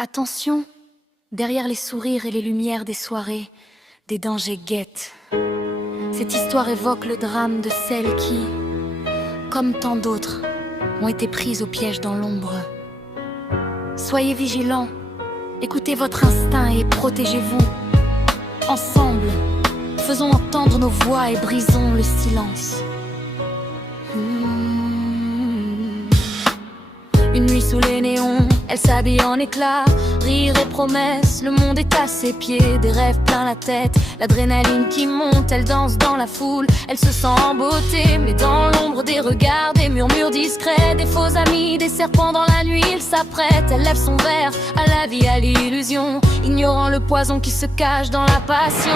Attention, derrière les sourires et les lumières des soirées, des dangers guettent. Cette histoire évoque le drame de celles qui, comme tant d'autres, ont été prises au piège dans l'ombre. Soyez vigilants, écoutez votre instinct et protégez-vous. Ensemble, faisons entendre nos voix et brisons le silence. Une nuit sous les néons, elle s'habille en éclats, rire et promesses, le monde est à ses pieds, des rêves plein la tête, l'adrénaline qui monte, elle danse dans la foule, elle se sent en beauté, mais dans l'ombre des regards, des murmures discrets, des faux amis, des serpents dans la nuit, il s'apprête, elle lève son verre à la vie, à l'illusion, ignorant le poison qui se cache dans la passion.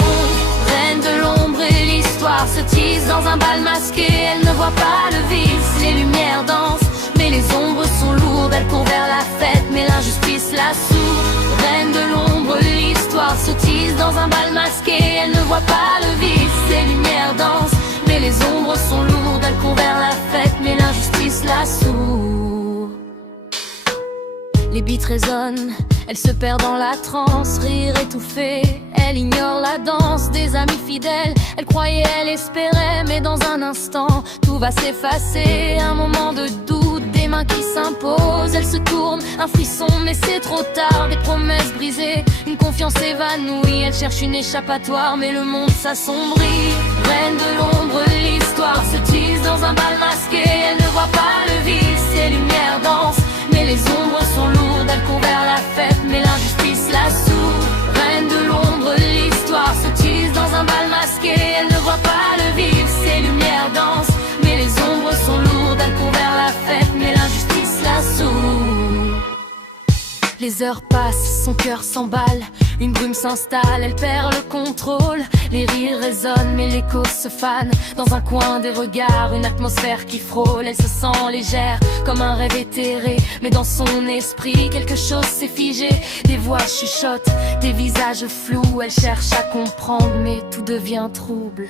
Reine de l'ombre et l'histoire se tisse dans un bal masqué, elle ne voit pas le vice, les lumières dansent, mais les ombres sont lourdes, elle court vers la fête, mais l'injustice la sourde. Reine de l'ombre, l'histoire se tisse dans un bal masqué, elle ne voit pas le vice, les lumières dansent, mais les ombres sont lourdes, elle court vers la fête, mais l'injustice la sourde. Les beats résonnent, elle se perd dans la transe, rire étouffé, elle ignore la danse des amis fidèles. Elle croyait, elle espérait, mais dans un instant, tout va s'effacer. Un moment de doute, des mains qui s'imposent, elle se tourne, un frisson, mais c'est trop tard. Des promesses brisées, une confiance évanouie, elle cherche une échappatoire, mais le monde s'assombrit. Reine de l'ombre, l'histoire se tisse dans un bal masqué, elle ne voit pas le vice, ses lumières dansent, mais les ombres sont lourdes, elle court vers la fête, mais l'injustice la sourde. Reine de l'ombre, l'histoire se tisse dans un bal masqué, elle ne voit pas le vif, ses lumières dansent, mais les ombres sont lourdes, elle court vers la fête, mais l'injustice la sourde. Les heures passent, son cœur s'emballe, une brume s'installe, elle perd le contrôle. Les rires résonnent, mais l'écho se fane. Dans un coin des regards, une atmosphère qui frôle. Elle se sent légère, comme un rêve éthéré. Mais dans son esprit, quelque chose s'est figé. Des voix chuchotent, des visages flous. Elle cherche à comprendre, mais tout devient trouble.